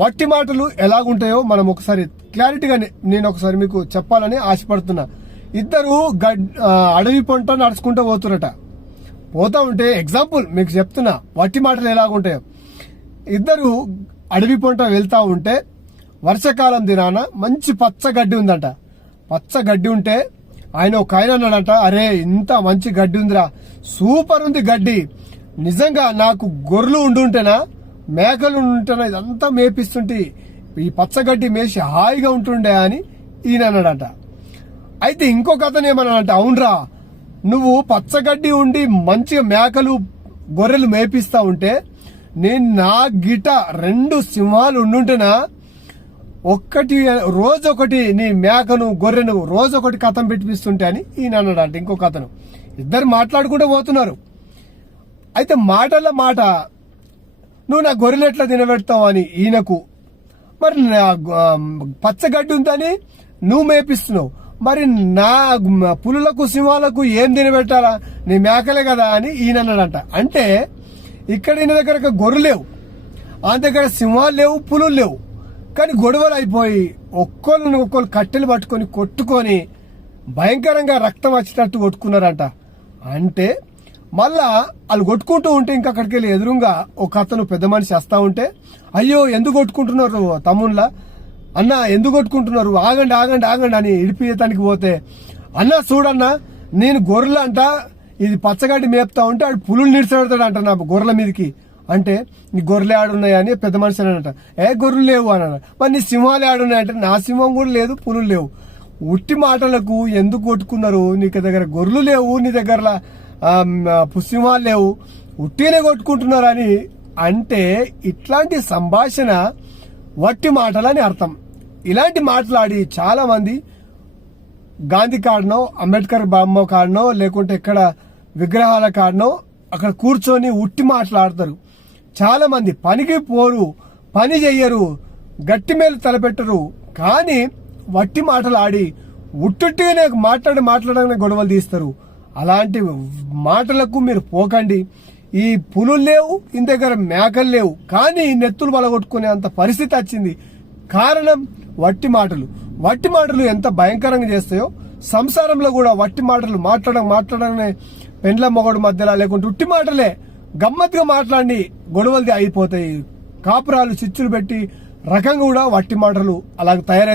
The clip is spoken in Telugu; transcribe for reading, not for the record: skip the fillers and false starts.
వట్టి మాటలు ఎలాగుంటాయో మనం ఒకసారి క్లారిటీగా నేను ఒకసారి మీకు చెప్పాలని ఆశపడుతున్నా. ఇద్దరు అడవి పంట నడుచుకుంటూ పోతున్నట. పోతా ఉంటే ఎగ్జాంపుల్ మీకు చెప్తున్నా వట్టి మాటలు ఎలాగుంటాయో. ఇద్దరు అడవి పంట వెళ్తా ఉంటే వర్షాకాలం దినాన మంచి పచ్చగడ్డి ఉందంట. పచ్చగడ్డి ఉంటే ఒక ఆయన అన్నాడంట, అరే ఇంత మంచి గడ్డి ఉందిరా, సూపర్ ఉంది గడ్డి, నిజంగా నాకు గొర్రెలు ఉండుంటేనా మేకలు ఉంటేనా ఇదంతా మేపిస్తుంటే ఈ పచ్చగడ్డి మేసి హాయిగా ఉంటుండే అని ఈయన అన్నాడంట. అయితే ఇంకొక అతను ఏమన్నాడంట, అవునరా నువ్వు పచ్చగడ్డి ఉండి మంచిగా మేకలు గొర్రెలు మేపిస్తా ఉంటే నేను నా గిట 2 సింహాలు ఉండుంటేనా రోజొకటి నీ మేకను గొర్రెను రోజొకటి కథం పెట్టిపిస్తుంటే అని ఈయన అన్నాడంట. ఇంకొక అతను. ఇద్దరు మాట్లాడుకుంటూ పోతున్నారు. అయితే మాటల మాట, నువ్వు నా గొర్రెలు ఎట్లా తినబెడతావు అని ఈయనకు, మరి పచ్చగడ్డి ఉందని నువ్వు మేపిస్తున్నావు, మరి నా పులులకు సింహాలకు ఏం తినబెట్టాలా, నీ మేకలే కదా అని ఈయన అన్నాడంట. అంటే ఇక్కడ ఈయన దగ్గర గొర్రెలు లేవు, ఆయన దగ్గర సింహాలు లేవు, పులులు లేవు, కానీ గొడవలు అయిపోయి ఒక్కొక్కరు కట్టెలు పట్టుకొని కొట్టుకొని భయంకరంగా రక్తం వచ్చేటట్టు కొట్టుకున్నారంట. అంటే మళ్ళా వాళ్ళు కొట్టుకుంటూ ఉంటే ఇంకా అక్కడికి వెళ్ళి ఎదురుగా ఒక అతను పెద్ద మనిషి వస్తా ఉంటే, అయ్యో ఎందుకు కొట్టుకుంటున్నారు తమ్ముళ్ళ, అన్న ఎందుకు కొట్టుకుంటున్నారు, ఆగండి ఆగండి ఆగండి అని ఇడిపియటానికి పోతే, అన్న చూడన్నా నేను గొర్రెలు అంట ఇది పచ్చగడ్డి మేపుతా ఉంటే ఆడు పులులు నిడిచిపెడతాడంట నా గొర్రెల మీదకి. అంటే నీ గొర్రెలు ఆడున్నాయి అని పెద్ద మనిషి అనంట. గొర్రెలు లేవు అన్న. మరి నీ సింహాలు ఆడున్నాయంటే నా సింహం కూడా లేదు, పులులు లేవు. ఉట్టి మాటలకు ఎందుకు కొట్టుకున్నారు, నీకు దగ్గర గొర్రెలు లేవు, నీ దగ్గర సింహాలు లేవు, ఉట్టినే కొట్టుకుంటున్నారు అని అంటే ఇట్లాంటి సంభాషణ వట్టి మాటలని అర్థం. ఇలాంటి మాట్లాడి చాలా మంది గాంధీ కాడనో అంబేద్కర్ బొమ్మ కాడనో లేకుంటే ఎక్కడ విగ్రహాల కాడనో అక్కడ కూర్చొని ఉట్టి మాట్లాడతారు. చాలా మంది పనికి పోరు, పని చెయ్యరు, గట్టి మేలు తలపెట్టరు, కానీ వట్టి మాటలు ఆడి ఉట్టుట్టిగానే మాట్లాడగానే గొడవలు తీస్తారు. అలాంటి మాటలకు మీరు పోకండి. ఈ పులులు లేవు, ఇంత దగ్గర మేకలు లేవు, కానీ నెత్తులు బలగొట్టుకునే అంత పరిస్థితి వచ్చింది. కారణం వట్టి మాటలు. వట్టి మాటలు ఎంత భయంకరంగా చేస్తాయో సంసారంలో కూడా వట్టి మాటలు మాట్లాడగానే పెండ్ల మొగడు మధ్యలో లేకుంటే ఉట్టి మాటలే గమ్మత్తుగా మాట్లాడి గొడవలు అయిపోతాయి. కాపురాలు చిచ్చులు పెట్టి రకంగా కూడా వట్టి మాటలు అలాగ తయారై